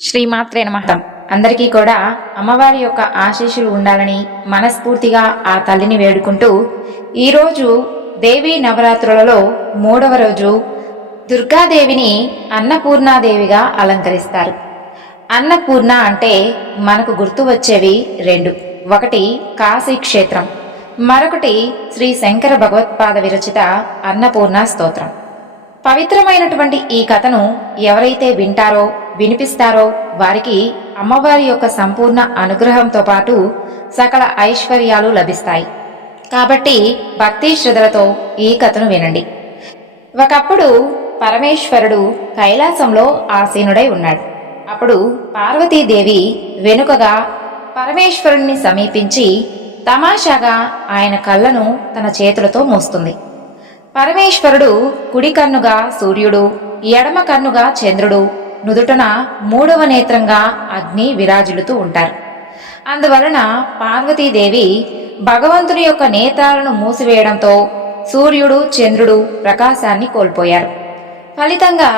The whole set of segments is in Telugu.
శ్రీమాత్రే నమః. అందరికీ కూడా అమ్మవారి యొక్క ఆశీస్సులు ఉండాలని మనస్ఫూర్తిగా ఆ తల్లిని వేడుకుంటూ ఈరోజు దేవీ నవరాత్రులలో 3వ రోజు దుర్గాదేవిని అన్నపూర్ణాదేవిగా అలంకరిస్తారు. అన్నపూర్ణ అంటే మనకు గుర్తు వచ్చేవి రెండు. ఒకటి కాశీ క్షేత్రం, మరొకటి శ్రీ శంకర భగవత్పాద విరచిత అన్నపూర్ణ స్తోత్రం. పవిత్రమైనటువంటి ఈ కథను ఎవరైతే వింటారో వినిపిస్తారో వారికి అమ్మవారి యొక్క సంపూర్ణ అనుగ్రహంతో పాటు సకల ఐశ్వర్యాలు లభిస్తాయి. కాబట్టి భక్తి శ్రద్ధలతో ఈ కథను వినండి. ఒకప్పుడు పరమేశ్వరుడు కైలాసంలో ఆసీనుడై ఉన్నాడు. అప్పుడు పార్వతీదేవి వెనుకగా పరమేశ్వరుణ్ణి సమీపించి తమాషాగా ఆయన కళ్ళను తన చేతులతో మూస్తుంది. పరమేశ్వరుడు కుడి కన్నుగా సూర్యుడు, ఎడమ కన్నుగా చంద్రుడు, నుదుటన 3వ నేత్రంగా అగ్ని విరాజిల్లుతూ ఉంటారు. అందువలన పార్వతీదేవి భగవంతుని యొక్క నేత్రాలను మూసివేయడంతో సూర్యుడు చంద్రుడు ప్రకాశాన్ని కోల్పోయారు. ఫలితంగా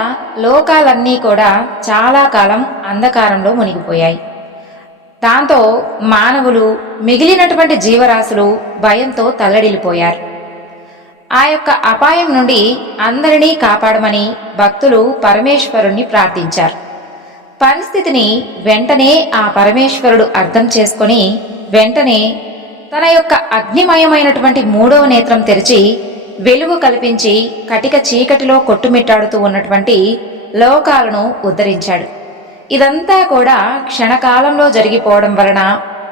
లోకాలన్నీ కూడా చాలా కాలం అంధకారంలో మునిగిపోయాయి. దాంతో మానవులు మిగిలినటువంటి జీవరాశులు భయంతో తల్లడిల్లిపోయారు. ఆ యొక్క అపాయం నుండి అందరినీ కాపాడమని భక్తులు పరమేశ్వరుణ్ణి ప్రార్థించారు. పరిస్థితిని వెంటనే ఆ పరమేశ్వరుడు అర్థం చేసుకొని వెంటనే తన యొక్క అగ్నిమయమైనటువంటి 3వ నేత్రం తెరిచి వెలుగు కల్పించి కటిక చీకటిలో కొట్టుమిట్టాడుతూ ఉన్నటువంటి లోకాలను ఉద్ధరించాడు. ఇదంతా కూడా క్షణకాలంలో జరిగిపోవడం వలన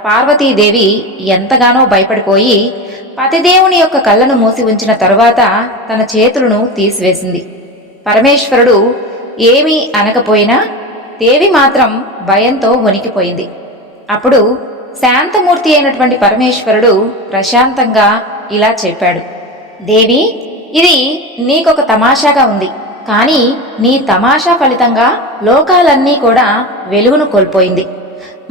పార్వతీదేవి ఎంతగానో భయపడిపోయి పతిదేవుని యొక్క కళ్ళను మూసి ఉంచిన తరువాత తన చేతులను తీసివేసింది. పరమేశ్వరుడు ఏమీ అనకపోయినా దేవి మాత్రం భయంతో వణికిపోయింది. అప్పుడు శాంతమూర్తి అయినటువంటి పరమేశ్వరుడు ప్రశాంతంగా ఇలా చెప్పాడు, దేవి, ఇది నీకొక తమాషాగా ఉంది, కానీ నీ తమాషా ఫలితంగా లోకాలన్నీ కూడా వెలుగును కోల్పోయింది.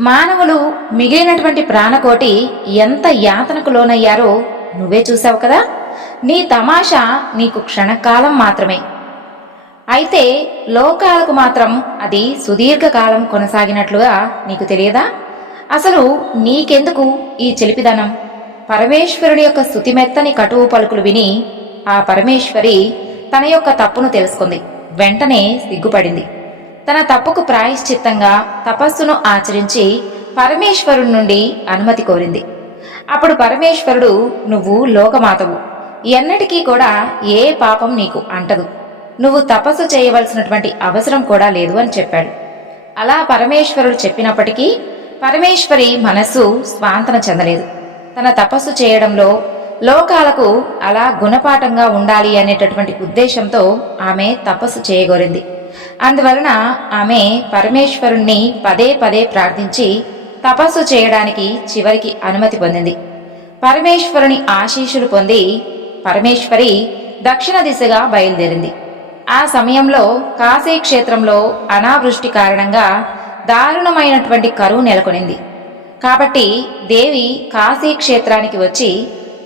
మానవులు మిగిలినటువంటి ప్రాణకోటి ఎంత యాతనకు లోనయ్యారో నువ్వే చూసావు కదా. నీ తమాషా నీకు క్షణకాలం మాత్రమే, అయితే లోకాలకు మాత్రం అది సుదీర్ఘకాలం కొనసాగినట్లుగా నీకు తెలియదా? అసలు నీకెందుకు ఈ చిలిపిదనం? పరమేశ్వరుని యొక్క స్తుతిమెత్తని కటువు పలుకులు విని ఆ పరమేశ్వరి తన యొక్క తప్పును తెలుసుకుంది. వెంటనే సిగ్గుపడింది. తన తప్పుకు ప్రాయశ్చిత్తంగా తపస్సును ఆచరించి పరమేశ్వరుడి నుండి అనుమతి కోరింది. అప్పుడు పరమేశ్వరుడు, నువ్వు లోకమాతవు, ఎన్నటికీ కూడా ఏ పాపం నీకు అంటదు, నువ్వు తపస్సు చేయవలసినటువంటి అవసరం కూడా లేదు అని చెప్పాడు. అలా పరమేశ్వరుడు చెప్పినప్పటికీ పరమేశ్వరి మనస్సు స్వాంతన చెందలేదు. తన తపస్సు చేయడంలో లోకాలకు అలా గుణపాఠంగా ఉండాలి అనేటటువంటి ఉద్దేశంతో ఆమె తపస్సు చేయగోరింది. అందువలన ఆమె పరమేశ్వరుణ్ణి పదే పదే ప్రార్థించి తపస్సు చేయడానికి చివరికి అనుమతి పొందింది. పరమేశ్వరుని ఆశీస్సులు పొంది పరమేశ్వరి దక్షిణ దిశగా బయలుదేరింది. ఆ సమయంలో కాశీ క్షేత్రంలో అనావృష్టి కారణంగా దారుణమైనటువంటి కరువు నెలకొనింది. కాబట్టి దేవి కాశీ క్షేత్రానికి వచ్చి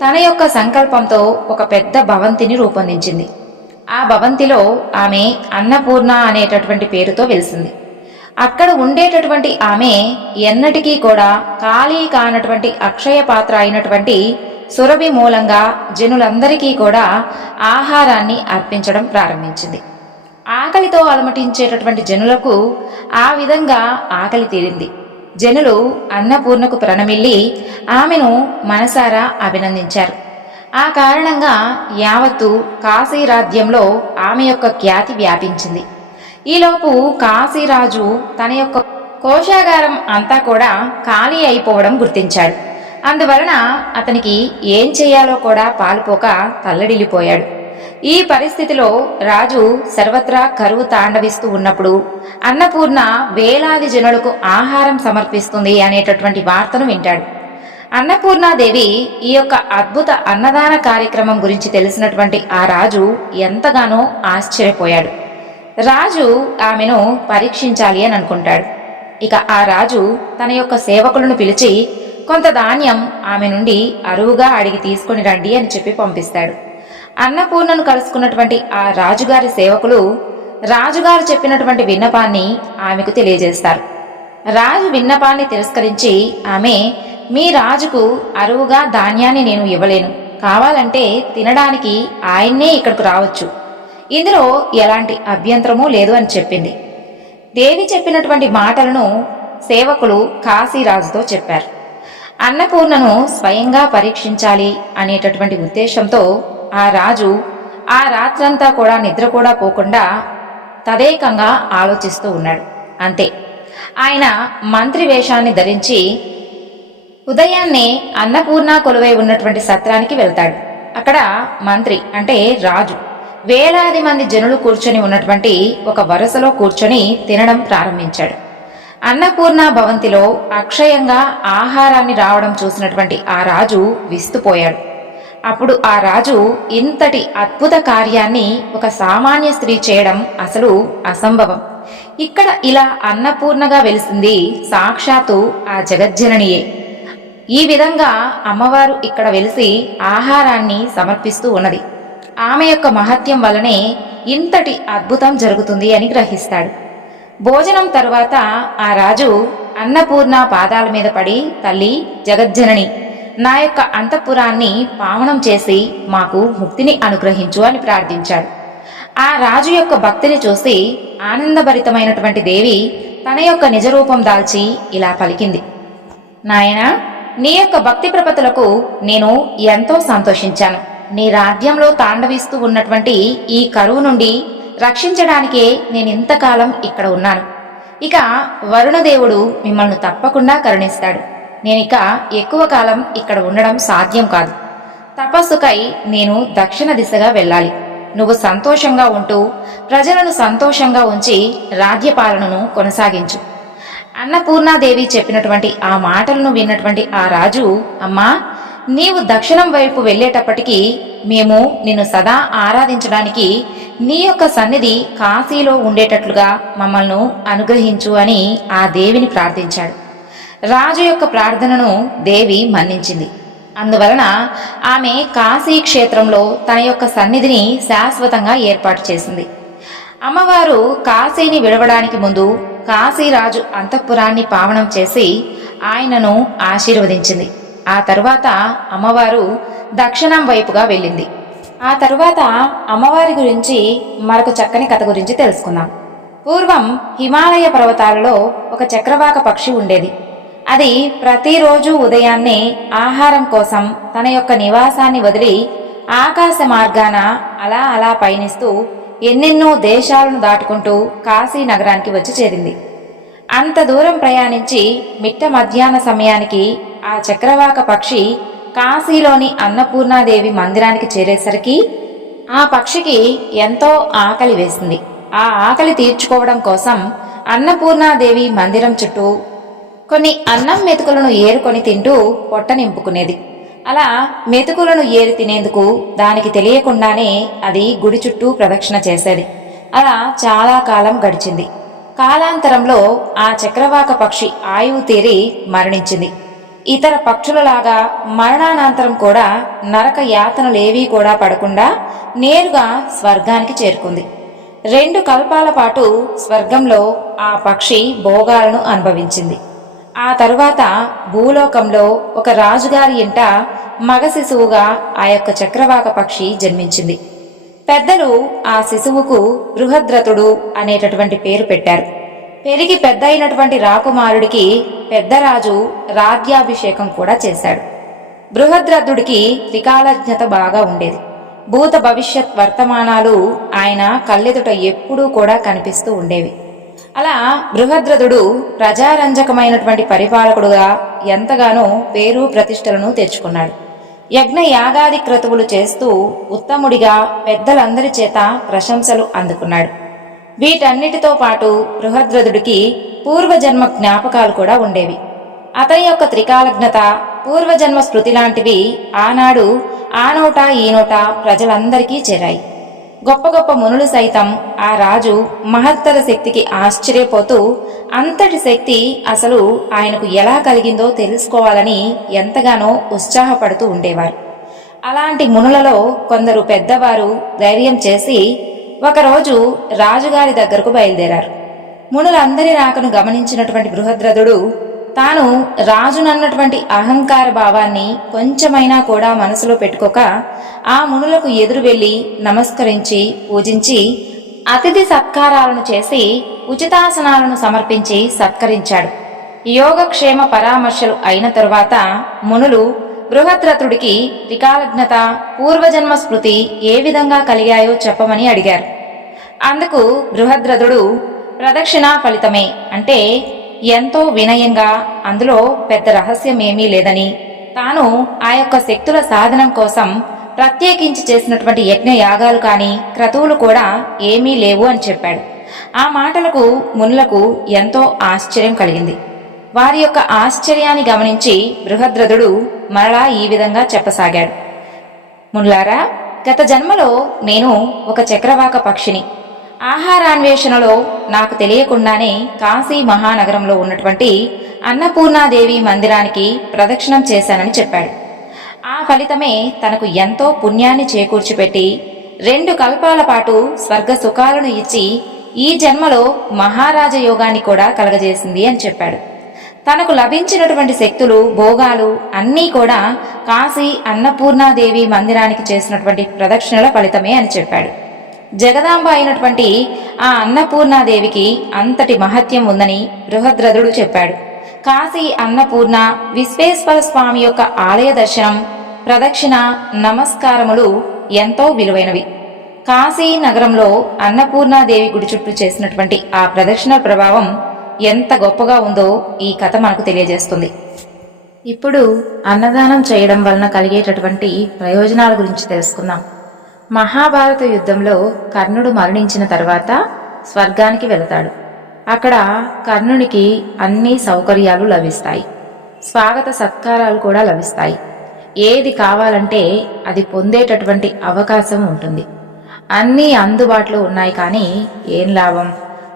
తన యొక్క సంకల్పంతో ఒక పెద్ద భవంతిని రూపొందించింది. ఆ భవంతిలో ఆమె అన్నపూర్ణ అనేటటువంటి పేరుతో వెలిసింది. అక్కడ ఉండేటటువంటి ఆమె ఎన్నటికీ కూడా ఖాళీ కానటువంటి అక్షయ పాత్ర అయినటువంటి సురభి మూలంగా జనులందరికీ కూడా ఆహారాన్ని అర్పించడం ప్రారంభించింది. ఆకలితో అలమటించేటటువంటి జనులకు ఆ విధంగా ఆకలి తీరింది. జనులు అన్నపూర్ణకు ప్రణమిల్లి ఆమెను మనసారా అభినందించారు. ఆ కారణంగా యావత్తు కాశీరాజ్యంలో ఆమె యొక్క ఖ్యాతి వ్యాపించింది. ఈలోపు కాశీరాజు తన యొక్క కోశాగారం అంతా కూడా ఖాళీ అయిపోవడం గుర్తించాడు. అందువలన అతనికి ఏం చేయాలో కూడా పాలుపోక తల్లడిల్లిపోయాడు. ఈ పరిస్థితిలో రాజు సర్వత్రా కరువు తాండవిస్తూ ఉన్నప్పుడు అన్నపూర్ణ వేలాది జనులకు ఆహారం సమర్పిస్తుంది అనేటటువంటి వార్తను వింటాడు. అన్నపూర్ణాదేవి ఈ యొక్క అద్భుత అన్నదాన కార్యక్రమం గురించి తెలిసినటువంటి ఆ రాజు ఎంతగానో ఆశ్చర్యపోయాడు. రాజు ఆమెను పరీక్షించాలి అని అనుకుంటాడు. ఇక ఆ రాజు తన యొక్క సేవకులను పిలిచి కొంత ధాన్యం ఆమె నుండి అరువుగా అడిగి తీసుకుని రండి అని చెప్పి పంపిస్తాడు. అన్నపూర్ణను కలుసుకున్నటువంటి ఆ రాజుగారి సేవకులు రాజుగారు చెప్పినటువంటి విన్నపాన్ని ఆమెకు తెలియజేస్తారు. రాజు విన్నపాన్ని తిరస్కరించి ఆమె, మీ రాజుకు అరువుగా ధాన్యాన్ని నేను ఇవ్వలేను, కావాలంటే తినడానికి ఆయన్నే ఇక్కడకు రావచ్చు, ఇందులో ఎలాంటి అభ్యంతరమూ లేదు అని చెప్పింది. దేవి చెప్పినటువంటి మాటలను సేవకులు కాశీరాజుతో చెప్పారు. అన్నపూర్ణను స్వయంగా పరీక్షించాలి అనేటటువంటి ఉద్దేశంతో ఆ రాజు ఆ రాత్రంతా కూడా నిద్ర కూడా పోకుండా తదేకంగా ఆలోచిస్తూ ఉన్నాడు. అంతే, ఆయన మంత్రి వేషాన్ని ధరించి ఉదయాన్నే అన్నపూర్ణ కొలువై ఉన్నటువంటి సత్రానికి వెళ్తాడు. అక్కడ మంత్రి అంటే రాజు వేలాది మంది జనులు కూర్చొని ఉన్నటువంటి ఒక వరుసలో కూర్చొని తినడం ప్రారంభించాడు. అన్నపూర్ణ భవంతిలో అక్షయంగా ఆహారాన్ని రావడం చూసినటువంటి ఆ రాజు విస్తుపోయాడు. అప్పుడు ఆ రాజు ఇంతటి అద్భుత కార్యాన్ని ఒక సామాన్య స్త్రీ చేయడం అసలు అసంభవం. ఇక్కడ ఇలా అన్నపూర్ణగా వెలిసింది సాక్షాత్తు ఆ జగజ్జననియే. ఈ విధంగా అమ్మవారు ఇక్కడ వెలిసి ఆహారాన్ని సమర్పిస్తూ ఉన్నది. ఆమె యొక్క మహత్యం వల్లనే ఇంతటి అద్భుతం జరుగుతుంది అని గ్రహిస్తాడు. భోజనం తరువాత ఆ రాజు అన్నపూర్ణ పాదాల మీద పడి, తల్లి జగజ్జనని, నా యొక్క అంతఃపురాన్ని పావనం చేసి మాకు ముక్తిని అనుగ్రహించు అని ప్రార్థించాడు. ఆ రాజు యొక్క భక్తిని చూసి ఆనందభరితమైనటువంటి దేవి తన యొక్క నిజరూపం దాల్చి ఇలా పలికింది, నాయనా, నీ యొక్క భక్తి ప్రపతులకు నేను ఎంతో సంతోషించాను. నీ రాజ్యంలో తాండవిస్తూ ఉన్నటువంటి ఈ కరువు నుండి రక్షించడానికే నేను ఇంతకాలం ఇక్కడ ఉన్నాను. ఇక వరుణదేవుడు మిమ్మల్ని తప్పకుండా కరుణిస్తాడు. నేనిక ఎక్కువ కాలం ఇక్కడ ఉండడం సాధ్యం కాదు. తపస్సుకై నేను దక్షిణ దిశగా వెళ్ళాలి. నువ్వు సంతోషంగా ఉంటూ ప్రజలను సంతోషంగా ఉంచి రాజ్యపాలనను కొనసాగించు. అన్నపూర్ణాదేవి చెప్పినటువంటి ఆ మాటలను విన్నటువంటి ఆ రాజు, అమ్మా, నీవు దక్షిణం వైపు వెళ్ళేటప్పటికీ మేము నిన్ను సదా ఆరాధించడానికి నీ యొక్క సన్నిధి కాశీలో ఉండేటట్లుగా మమ్మల్ని అనుగ్రహించు అని ఆ దేవిని ప్రార్థించాడు. రాజు యొక్క ప్రార్థనను దేవి మన్నించింది. అందువలన ఆమె కాశీ క్షేత్రంలో తన యొక్క సన్నిధిని శాశ్వతంగా ఏర్పాటు చేసింది. అమ్మవారు కాశీని విడవడానికి ముందు కాశీరాజు అంతఃపురాన్ని పావనం చేసి ఆయనను ఆశీర్వదించింది. ఆ తరువాత అమ్మవారు దక్షిణం వైపుగా వెళ్ళింది. ఆ తరువాత అమ్మవారి గురించి మరొక చక్కని కథ గురించి తెలుసుకుందాం. పూర్వం హిమాలయ పర్వతాలలో ఒక చక్రవాక పక్షి ఉండేది. అది ప్రతిరోజు ఉదయాన్నే ఆహారం కోసం తన యొక్క నివాసాన్ని వదిలి ఆకాశ మార్గాన అలా అలా పయనిస్తూ ఎన్నెన్నో దేశాలను దాటుకుంటూ కాశీ నగరానికి వచ్చి చేరింది. అంత దూరం ప్రయాణించి మిట్ట మధ్యాహ్న సమయానికి ఆ చక్రవాక పక్షి కాశీలోని అన్నపూర్ణాదేవి మందిరానికి చేరేసరికి ఆ పక్షికి ఎంతో ఆకలి వేసింది. ఆ ఆకలి తీర్చుకోవడం కోసం అన్నపూర్ణాదేవి మందిరం చుట్టూ కొన్ని అన్నం మెతుకులను ఏరుకొని తింటూ పొట్ట నింపుకునేది. అలా మెతుకులను ఏరి తినేందుకు దానికి తెలియకుండానే అది గుడి చుట్టూ ప్రదక్షిణ చేసేది. అలా చాలా కాలం గడిచింది. కాలాంతరంలో ఆ చక్రవాక పక్షి ఆయువు తీరి మరణించింది. ఇతర పక్షులలాగా మరణానంతరం కూడా నరక యాతనలేవీ కూడా పడకుండా నేరుగా స్వర్గానికి చేరుకుంది. 2 కల్పాల పాటు స్వర్గంలో ఆ పక్షి భోగాలను అనుభవించింది. ఆ తరువాత భూలోకంలో ఒక రాజుగారి ఇంట మగ శిశువుగా ఆ యొక్క చక్రవాక పక్షి జన్మించింది. పెద్దలు ఆ శిశువుకు బృహద్రథుడు అనేటటువంటి పేరు పెట్టారు. పెరిగి పెద్ద అయినటువంటి రాకుమారుడికి పెద్దరాజు రాజ్యాభిషేకం కూడా చేశాడు. బృహద్రథుడికి త్రికాలజ్ఞత బాగా ఉండేది. భూత భవిష్యత్ వర్తమానాలు ఆయన కళ్ళెదుట ఎప్పుడూ కూడా కనిపిస్తూ ఉండేవి. అలా బృహద్రథుడు ప్రజారంజకమైనటువంటి పరిపాలకుడుగా ఎంతగానో పేరు ప్రతిష్టలను తెచ్చుకున్నాడు. యజ్ఞ యాగాది క్రతువులు చేస్తూ ఉత్తముడిగా పెద్దలందరి చేత ప్రశంసలు అందుకున్నాడు. వీటన్నిటితో పాటు బృహద్రథుడికి పూర్వజన్మ జ్ఞాపకాలు కూడా ఉండేవి. అతని యొక్క త్రికాలజ్ఞత, పూర్వజన్మ స్మృతి లాంటివి ఆనాడు ఆ నోట ఈ నోట ప్రజలందరికీ చేరాయి. గొప్ప గొప్ప మునులు సైతం ఆ రాజు మహత్తర శక్తికి ఆశ్చర్యపోతూ అంతటి శక్తి అసలు ఆయనకు ఎలా కలిగిందో తెలుసుకోవాలని ఎంతగానో ఉత్సాహపడుతూ ఉండేవారు. అలాంటి మునులలో కొందరు పెద్దవారు ధైర్యం చేసి ఒకరోజు రాజుగారి దగ్గరకు బయలుదేరారు. మునులందరి రాకను గమనించినటువంటి బృహద్రథుడు తాను రాజునన్నటువంటి అహంకార భావాన్ని కొంచెమైనా కూడా మనసులో పెట్టుకోక ఆ మునులకు ఎదురు వెళ్లి నమస్కరించి పూజించి అతిథి సత్కారాలను చేసి ఉచితాసనాలను సమర్పించి సత్కరించాడు. యోగక్షేమ పరామర్శలు అయిన తరువాత మునులు బృహద్రథుడికి త్రికాలజ్ఞత, పూర్వజన్మ స్మృతి ఏ విధంగా కలిగాయో చెప్పమని అడిగారు. అందుకు బృహద్రథుడు ప్రదక్షిణా ఫలితమే, అంటే ఎంతో వినయంగా అందులో పెద్ద రహస్యమేమీ లేదని, తాను ఆ యొక్క శక్తుల సాధనం కోసం ప్రత్యేకించి చేసినటువంటి యజ్ఞ యాగాలు కాని క్రతువులు కూడా ఏమీ లేవు అని చెప్పాడు. ఆ మాటలకు మునులకు ఎంతో ఆశ్చర్యం కలిగింది. వారి యొక్క ఆశ్చర్యాన్ని గమనించి బృహద్రథుడు మరలా ఈ విధంగా చెప్పసాగాడు. మునులారా, గత జన్మలో నేను ఒక చక్రవాక పక్షిని. ఆహారాన్వేషణలో నాకు తెలియకుండానే కాశీ మహానగరంలో ఉన్నటువంటి అన్నపూర్ణాదేవి మందిరానికి ప్రదక్షిణం చేశానని చెప్పాడు. ఆ ఫలితమే తనకు ఎంతో పుణ్యాన్ని చేకూర్చిపెట్టి 2 కల్పాల పాటు స్వర్గ సుఖాలను ఇచ్చి ఈ జన్మలో మహారాజ యోగాన్ని కూడా కలగజేసింది అని చెప్పాడు. తనకు లభించినటువంటి శక్తులు, భోగాలు అన్నీ కూడా కాశీ అన్నపూర్ణాదేవి మందిరానికి చేసినటువంటి ప్రదక్షిణల ఫలితమే అని చెప్పాడు. జగదాంబ అయినటువంటి ఆ అన్నపూర్ణాదేవికి అంతటి మహత్యం ఉందని బృహద్రథుడు చెప్పాడు. కాశీ అన్నపూర్ణ విశ్వేశ్వర స్వామి యొక్క ఆలయ దర్శనం, ప్రదక్షిణ, నమస్కారములు ఎంతో విలువైనవి. కాశీ నగరంలో అన్నపూర్ణాదేవి గుడి చుట్టూ చేసినటువంటి ఆ ప్రదక్షిణ ప్రభావం ఎంత గొప్పగా ఉందో ఈ కథ మనకు తెలియజేస్తుంది. ఇప్పుడు అన్నదానం చేయడం వలన కలిగేటటువంటి ప్రయోజనాల గురించి తెలుసుకుందాం. మహాభారత యుద్ధంలో కర్ణుడు మరణించిన తర్వాత స్వర్గానికి వెళతాడు. అక్కడ కర్ణునికి అన్ని సౌకర్యాలు లభిస్తాయి, స్వాగత సత్కారాలు కూడా లభిస్తాయి. ఏది కావాలంటే అది పొందేటటువంటి అవకాశం ఉంటుంది. అన్నీ అందుబాటులో ఉన్నాయి. కానీ ఏం లాభం?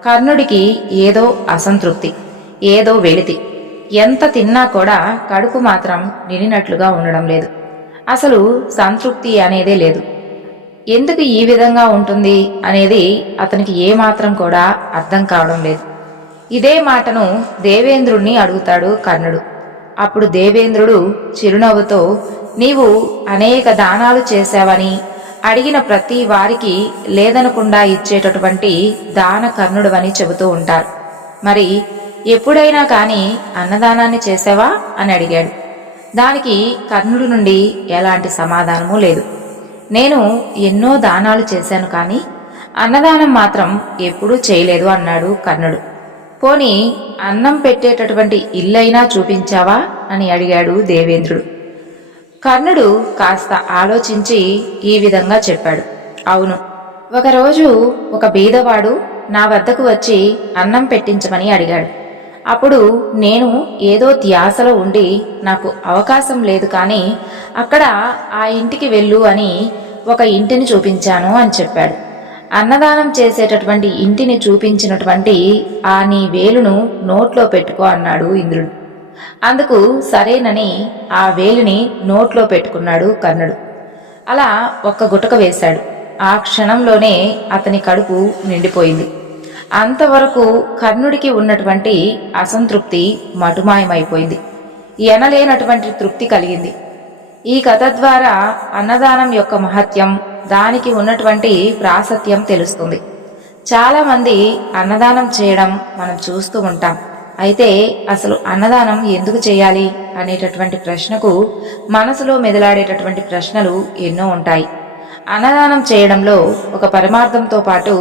కర్ణుడికి ఏదో అసంతృప్తి, ఏదో వెలితి. ఎంత తిన్నా కూడా కడుపు మాత్రం నిండినట్లుగా ఉండడం లేదు. అసలు సంతృప్తి అనేదే లేదు. ఎందుకు ఈ విధంగా ఉంటుంది అనేది అతనికి ఏమాత్రం కూడా అర్థం కావడం లేదు. ఇదే మాటను దేవేంద్రుణ్ణి అడుగుతాడు కర్ణుడు. అప్పుడు దేవేంద్రుడు చిరునవ్వుతో, నీవు అనేక దానాలు చేశావని, అడిగిన ప్రతి వారికి లేదనకుండా ఇచ్చేటటువంటి దాన కర్ణుడు అని చెబుతూ ఉంటారు. మరి ఎప్పుడైనా కానీ అన్నదానాన్ని చేసావా అని అడిగాడు. దానికి కర్ణుడి నుండి ఎలాంటి సమాధానమూ లేదు. నేను ఎన్నో దానాలు చేశాను, కానీ అన్నదానం మాత్రం ఎప్పుడూ చేయలేదు అన్నాడు కర్ణుడు. పోనీ అన్నం పెట్టేటటువంటి ఇల్లైనా చూపించావా అని అడిగాడు దేవేంద్రుడు. కర్ణుడు కాస్త ఆలోచించి ఈ విధంగా చెప్పాడు. అవును, ఒకరోజు ఒక బీదవాడు నా వద్దకు వచ్చి అన్నం పెట్టించమని అడిగాడు. అప్పుడు నేను ఏదో ధ్యాసలో ఉండి నాకు అవకాశం లేదు, కానీ అక్కడ ఆ ఇంటికి వెళ్ళు అని ఒక ఇంటిని చూపించాను అని చెప్పాడు. అన్నదానం చేసేటటువంటి ఇంటిని చూపించినటువంటి ఆ నీ వేలును నోట్లో పెట్టుకో అన్నాడు ఇంద్రుడు. అందుకు సరేనని ఆ వేలిని నోట్లో పెట్టుకున్నాడు కర్ణుడు. అలా ఒక్క గుటక వేశాడు. ఆ క్షణంలోనే అతని కడుపు నిండిపోయింది. అంతవరకు కర్ణుడికి ఉన్నటువంటి అసంతృప్తి మటుమాయమైపోయింది. ఎనలేనటువంటి తృప్తి కలిగింది. ఈ కథ ద్వారా అన్నదానం యొక్క మహత్యం, దానికి ఉన్నటువంటి ప్రాశస్త్యం తెలుస్తుంది. చాలామంది అన్నదానం చేయడం మనం చూస్తూ ఉంటాం. అయితే అసలు అన్నదానం ఎందుకు చేయాలి అనేటటువంటి ప్రశ్నకు మనసులో మెదలాడేటటువంటి ప్రశ్నలు ఎన్నో ఉంటాయి. అన్నదానం చేయడంలో ఒక పరమార్థంతో పాటు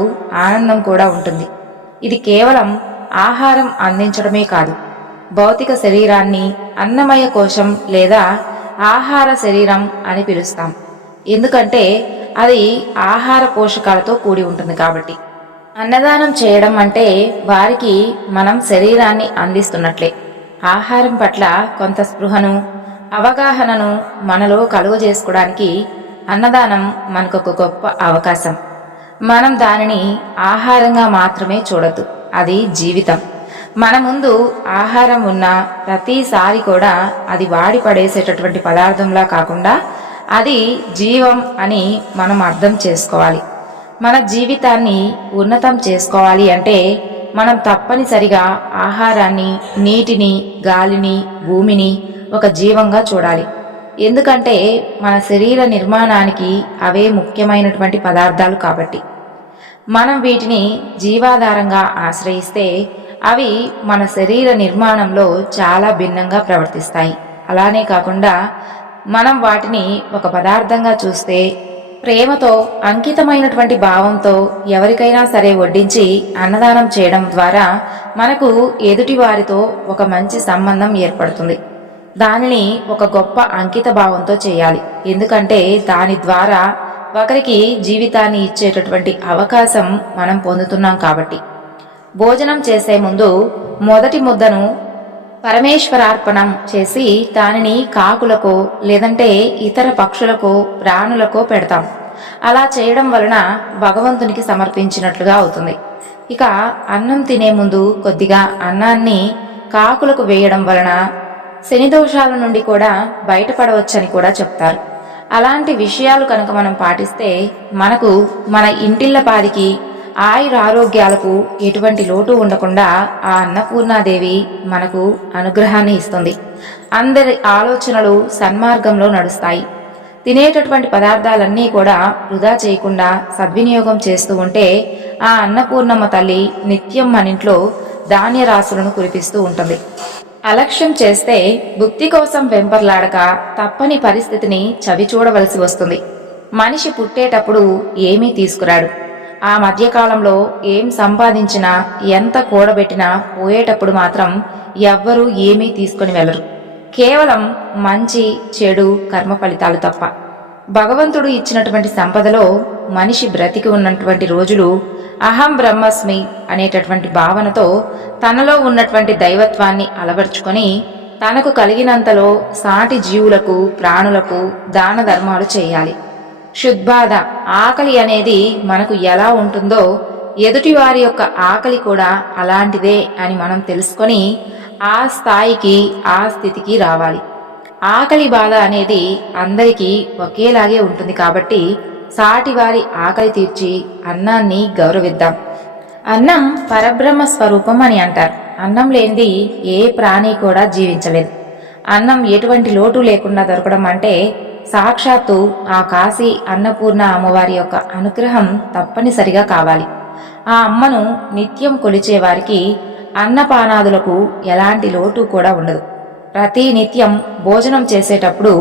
ఆనందం కూడా ఉంటుంది. ఇది కేవలం ఆహారం అందించడమే కాదు, భౌతిక శరీరాన్ని అన్నమయ కోశం లేదా ఆహార శరీరం అని పిలుస్తాం. ఎందుకంటే అది ఆహార పోషకాలతో కూడి ఉంటుంది కాబట్టి. అన్నదానం చేయడం అంటే వారికి మనం శరీరాన్ని అందిస్తున్నట్లే. ఆహారం పట్ల కొంత స్పృహను, అవగాహనను మనలో కలుగజేసుకోవడానికి అన్నదానం మనకొక గొప్ప అవకాశం. మనం దానిని ఆహారంగా మాత్రమే చూడొద్దు, అది జీవితం. మన ముందు ఆహారం ఉన్న ప్రతిసారి కూడా అది వాడి పడేసేటటువంటి పదార్థంలా కాకుండా అది జీవం అని మనం అర్థం చేసుకోవాలి. మన జీవితాన్ని ఉన్నతం చేసుకోవాలి అంటే మనం తప్పనిసరిగా ఆహారాన్ని, నీటిని, గాలిని, భూమిని ఒక జీవంగా చూడాలి. ఎందుకంటే మన శరీర నిర్మాణానికి అవే ముఖ్యమైనటువంటి పదార్థాలు కాబట్టి. మనం వీటిని జీవాధారంగా ఆశ్రయిస్తే అవి మన శరీర నిర్మాణంలో చాలా భిన్నంగా ప్రవర్తిస్తాయి. అలానే కాకుండా మనం వాటిని ఒక పదార్థంగా చూస్తే ప్రేమతో, అంకితమైనటువంటి భావంతో ఎవరికైనా సరే వడ్డించి అన్నదానం చేయడం ద్వారా మనకు ఎదుటి వారితో ఒక మంచి సంబంధం ఏర్పడుతుంది. దానిని ఒక గొప్ప అంకిత భావంతో చేయాలి. ఎందుకంటే దాని ద్వారా ఒకరికి జీవితాన్ని ఇచ్చేటటువంటి అవకాశం మనం పొందుతున్నాం కాబట్టి. భోజనం చేసే ముందు మొదటి ముద్దను పరమేశ్వరార్పణం చేసి దానిని కాకులకో లేదంటే ఇతర పక్షులకో ప్రాణులకో పెడతాం. అలా చేయడం వలన భగవంతునికి సమర్పించినట్లుగా అవుతుంది. ఇక అన్నం తినే ముందు కొద్దిగా అన్నాన్ని కాకులకు వేయడం వలన శని దోషాల నుండి కూడా బయటపడవచ్చని కూడా చెప్తారు. అలాంటి విషయాలు కనుక మనం పాటిస్తే మనకు మన ఇంటిల్లపాదికి ఆయురారోగ్యాలకు ఎటువంటి లోటు ఉండకుండా ఆ అన్నపూర్ణాదేవి మనకు అనుగ్రహాన్ని ఇస్తుంది. అందరి ఆలోచనలు సన్మార్గంలో నడుస్తాయి. తినేటటువంటి పదార్థాలన్నీ కూడా వృధా చేయకుండా సద్వినియోగం చేస్తూ ఉంటే ఆ అన్నపూర్ణమ్మ తల్లి నిత్యం మన ఇంట్లో ధాన్య రాశులను కురిపిస్తూ ఉంటుంది. అలక్ష్యం చేస్తే భుక్తి కోసం వెంపర్లాడక తప్పని పరిస్థితిని చవి చూడవలసి వస్తుంది. మనిషి పుట్టేటప్పుడు ఏమీ తీసుకురాడు. ఆ మధ్యకాలంలో ఏం సంపాదించినా, ఎంత కూడబెట్టినా పోయేటప్పుడు మాత్రం ఎవ్వరూ ఏమీ తీసుకుని వెళ్లరు. కేవలం మంచి, చెడు కర్మ ఫలితాలు తప్ప. భగవంతుడు ఇచ్చినటువంటి సంపదలో మనిషి బ్రతికి ఉన్నటువంటి రోజులు అహం బ్రహ్మస్మి అనేటటువంటి భావనతో తనలో ఉన్నటువంటి దైవత్వాన్ని అలవర్చుకొని తనకు కలిగినంతలో సాటి జీవులకు, ప్రాణులకు దాన ధర్మాలు చేయాలి. శుద్బాధ, ఆకలి అనేది మనకు ఎలా ఉంటుందో ఎదుటివారి యొక్క ఆకలి కూడా అలాంటిదే అని మనం తెలుసుకొని ఆ స్థాయికి, ఆ స్థితికి రావాలి. ఆకలి బాధ అనేది అందరికీ ఒకేలాగే ఉంటుంది కాబట్టి సాటివారి ఆకలి తీర్చి అన్నాన్ని గౌరవిద్దాం. అన్నం పరబ్రహ్మ స్వరూపం అని అంటారు. అన్నం లేనిది ఏ ప్రాణి కూడా జీవించలేదు. అన్నం ఎటువంటి లోటు లేకుండా దొరకడం అంటే సాక్షాత్తు ఆ కాశీ అన్నపూర్ణ అమ్మవారి యొక్క అనుగ్రహం తప్పనిసరిగా కావాలి. ఆ అమ్మను నిత్యం కొలిచేవారికి అన్నపానాదులకు ఎలాంటి లోటు కూడా ఉండదు. ప్రతి నిత్యం భోజనం చేసేటప్పుడు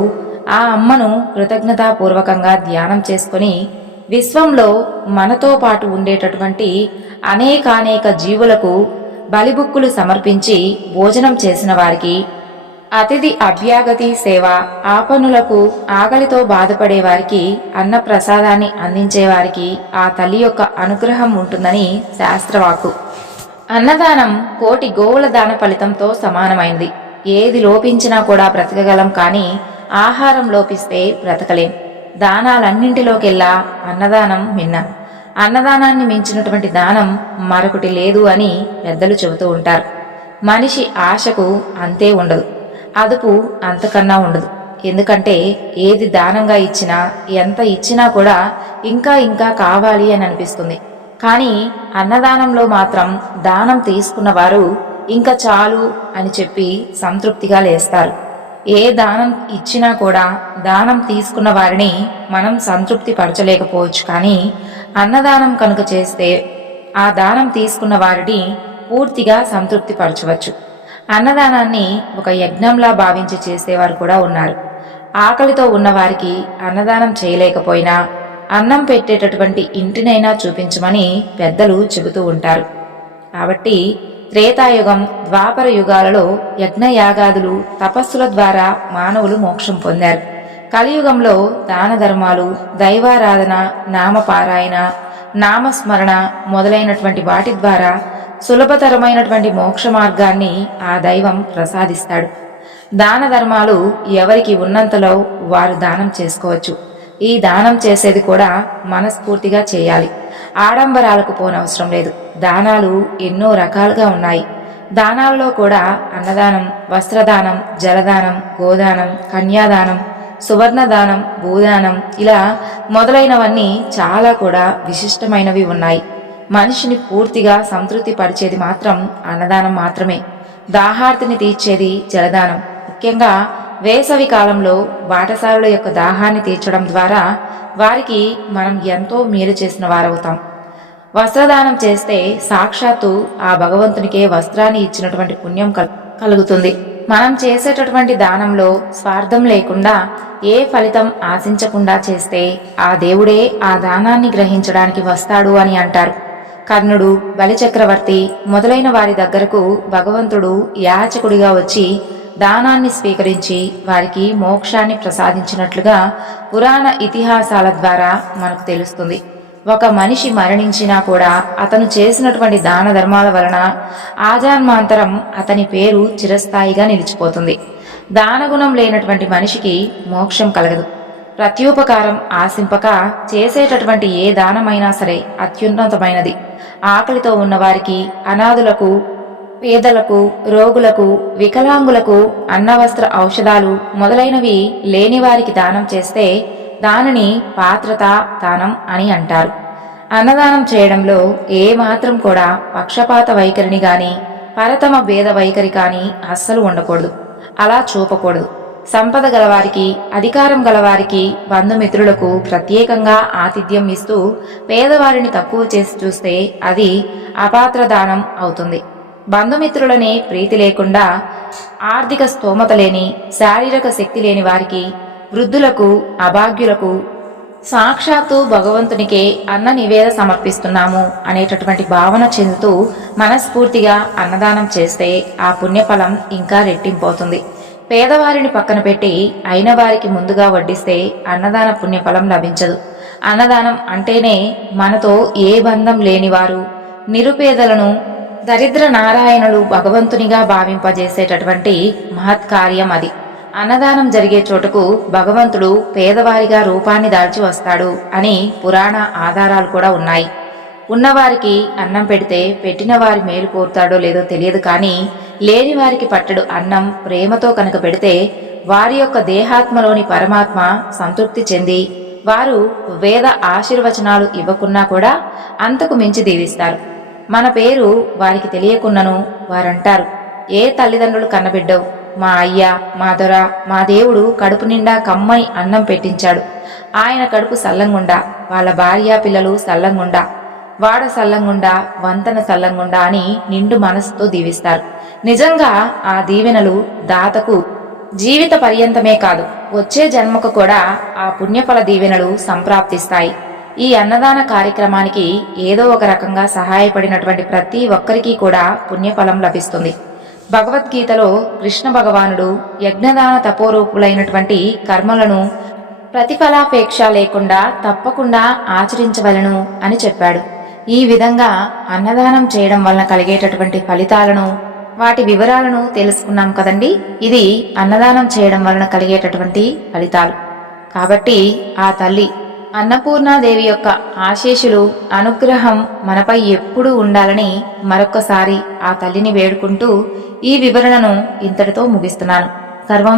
ఆ అమ్మను కృతజ్ఞతాపూర్వకంగా ధ్యానం చేసుకుని విశ్వంలో మనతో పాటు ఉండేటటువంటి అనేకానేక జీవులకు బలిబుక్కులు సమర్పించి భోజనం చేసిన వారికి, అతిథి అభ్యాగతి సేవ, ఆపన్నులకు, ఆకలితో బాధపడే వారికి అన్న ప్రసాదాన్ని అందించేవారికి ఆ తల్లి యొక్క అనుగ్రహం ఉంటుందని శాస్త్రవాక్కు. అన్నదానం కోటి గోవుల దాన ఫలితంతో సమానమైనది. ఏది లోపించినా కూడా బ్రతకగలం, కానీ ఆహారం లోపిస్తే బ్రతకలేం. దానాలన్నింటిలోకెల్లా అన్నదానం మిన్న. అన్నదానాన్ని మించినటువంటి దానం మరొకటి లేదు అని పెద్దలు చెబుతూ ఉంటారు. మనిషి ఆశకు అంతే ఉండదు, అదుపు అంతకన్నా ఉండదు. ఎందుకంటే ఏది దానంగా ఇచ్చినా, ఎంత ఇచ్చినా కూడా ఇంకా ఇంకా కావాలి అని అనిపిస్తుంది. కానీ అన్నదానంలో మాత్రం దానం తీసుకున్నవారు ఇంకా చాలు అని చెప్పి సంతృప్తిగా లేస్తారు. ఏ దానం ఇచ్చినా కూడా దానం తీసుకున్న వారిని మనం సంతృప్తి పరచలేకపోవచ్చు, కానీ అన్నదానం కనుక చేస్తే ఆ దానం తీసుకున్న వారిని పూర్తిగా సంతృప్తి పరచవచ్చు. అన్నదానాన్ని ఒక యజ్ఞంలా భావించి చేసేవారు కూడా ఉన్నారు. ఆకలితో ఉన్నవారికి అన్నదానం చేయలేకపోయినా అన్నం పెట్టేటటువంటి ఇంటినైనా చూపించమని పెద్దలు చెబుతూ ఉంటారు. కాబట్టి త్రేతాయుగం, ద్వాపర యుగాలలో యజ్ఞయాగాదులు, తపస్సుల ద్వారా మానవులు మోక్షం పొందారు. కలియుగంలో దాన ధర్మాలు, దైవారాధన, నామపారాయణ, నామస్మరణ మొదలైనటువంటి వాటి ద్వారా సులభతరమైనటువంటి మోక్ష మార్గాన్ని ఆ దైవం ప్రసాదిస్తాడు. దాన ధర్మాలు ఎవరికి ఉన్నంతలో వారు దానం చేసుకోవచ్చు. ఈ దానం చేసేది కూడా మనస్ఫూర్తిగా చేయాలి. ఆడంబరాలకు పోనవసరం లేదు. దానాలు ఎన్నో రకాలుగా ఉన్నాయి. దానాలలో కూడా అన్నదానం, వస్త్రదానం, జలదానం, గోదానం, కన్యాదానం, సువర్ణదానం, భూదానం ఇలా మొదలైనవన్నీ చాలా కూడా విశిష్టమైనవి ఉన్నాయి. మనిషిని పూర్తిగా సంతృప్తి పరిచేది మాత్రం అన్నదానం మాత్రమే. దాహార్తిని తీర్చేది జలదానం. ముఖ్యంగా వేసవి కాలంలో బాటసారుల యొక్క దాహాన్ని తీర్చడం ద్వారా వారికి మనం ఎంతో మేలు చేసిన వారవుతాం. వస్త్రదానం చేస్తే సాక్షాత్తు ఆ భగవంతునికే వస్త్రాన్ని ఇచ్చినటువంటి పుణ్యం కలుగుతుంది. మనం చేసేటటువంటి దానంలో స్వార్థం లేకుండా ఏ ఫలితం ఆశించకుండా చేస్తే ఆ దేవుడే ఆ దానాన్ని గ్రహించడానికి వస్తాడు అని అంటారు. కర్ణుడు, బలిచక్రవర్తి మొదలైన వారి దగ్గరకు భగవంతుడు యాచకుడిగా వచ్చి దానాన్ని స్వీకరించి వారికి మోక్షాన్ని ప్రసాదించినట్లుగా పురాణ ఇతిహాసాల ద్వారా మనకు తెలుస్తుంది. ఒక మనిషి మరణించినా కూడా అతను చేసినటువంటి దాన ధర్మాల వలన ఆజన్మాంతరం అతని పేరు చిరస్థాయిగా నిలిచిపోతుంది. దానగుణం లేనటువంటి మనిషికి మోక్షం కలగదు. ప్రత్యుపకారం ఆశింపక చేసేటటువంటి ఏ దానమైనా సరే అత్యున్నతమైనది. ఆకలితో ఉన్నవారికి, అనాథులకు, పేదలకు, రోగులకు, వికలాంగులకు అన్నవస్త్ర ఔషధాలు మొదలైనవి లేని వారికి దానం చేస్తే దానిని పాత్రత దానం అని అంటారు. అన్నదానం చేయడంలో ఏమాత్రం కూడా పక్షపాత వైఖరిని గాని పరతమ భేద వైఖరి కానీ అస్సలు ఉండకూడదు. అలా చూపకూడదు. సంపద గలవారికి, అధికారం గలవారికి, బంధుమిత్రులకు ప్రత్యేకంగా ఆతిథ్యం ఇస్తూ పేదవారిని తక్కువ చేసి చూస్తే అది అపాత్ర దానం అవుతుంది. బంధుమిత్రులని ప్రీతి లేకుండా ఆర్థిక స్తోమత లేని, శారీరక శక్తి లేని వారికి, వృద్ధులకు, అభాగ్యులకు సాక్షాత్తు భగవంతునికే అన్న నివేద సమర్పిస్తున్నాము అనేటటువంటి భావన చెందుతూ మనస్ఫూర్తిగా అన్నదానం చేస్తే ఆ పుణ్యఫలం ఇంకా రెట్టింపవుతుంది. పేదవారిని పక్కన పెట్టి అయిన వారికి ముందుగా వడ్డిస్తే అన్నదాన పుణ్యఫలం లభించదు. అన్నదానం అంటేనే మనతో ఏ బంధం లేనివారు, నిరుపేదలను, దరిద్ర నారాయణులు భగవంతునిగా భావింపజేసేటటువంటి మహత్కార్యం అది. అన్నదానం జరిగే చోటుకు భగవంతుడు పేదవారిగా రూపాన్ని దాల్చి వస్తాడు అని పురాణ ఆధారాలు కూడా ఉన్నాయి. ఉన్నవారికి అన్నం పెడితే పెట్టిన వారి మేలు కోరుతాడో లేదో తెలియదు, కానీ లేని వారికి పట్టడు అన్నం ప్రేమతో కనుక పెడితే వారి యొక్క దేహాత్మలోని పరమాత్మ సంతృప్తి చెంది వారు వేద ఆశీర్వచనాలు ఇవ్వకున్నా కూడా అంతకు మించి దీవిస్తారు. మన పేరు వారికి తెలియకున్నను వారంటారు, ఏ తల్లిదండ్రులు కన్నబిడ్డవు, మా అయ్య, మా దొర, మా దేవుడు కడుపు నిండా కమ్మని అన్నం పెట్టించాడు, ఆయన కడుపు సల్లంగుండా, వాళ్ళ భార్య పిల్లలు సల్లంగుండా, వాడ సల్లంగుండా, వంతన సల్లంగుండా అని నిండు మనసుతో దీవిస్తారు. నిజంగా ఆ దీవెనలు దాతకు జీవిత పర్యంతమే కాదు, వచ్చే జన్మకు కూడా ఆ పుణ్యఫల దీవెనలు సంప్రాప్తిస్తాయి. ఈ అన్నదాన కార్యక్రమానికి ఏదో ఒక రకంగా సహాయపడినటువంటి ప్రతి ఒక్కరికి కూడా పుణ్యఫలం లభిస్తుంది. భగవద్గీతలో కృష్ణ భగవానుడు యజ్ఞదాన తపోరూపులైనటువంటి కర్మలను ప్రతిఫలాపేక్ష లేకుండా తప్పకుండా ఆచరించవలను అని చెప్పాడు. ఈ విధంగా అన్నదానం చేయడం వలన కలిగేటటువంటి ఫలితాలను, వాటి వివరాలను తెలుసుకున్నాం కదండి. ఇది అన్నదానం చేయడం వలన కలిగేటటువంటి ఫలితాలు. కాబట్టి ఆ తల్లి అన్నపూర్ణాదేవి యొక్క ఆశీస్సులు, అనుగ్రహం మనపై ఎప్పుడూ ఉండాలని మరొక్కసారి ఆ తల్లిని వేడుకుంటూ ఈ వివరణను ఇంతటితో ముగిస్తున్నాను. సర్వం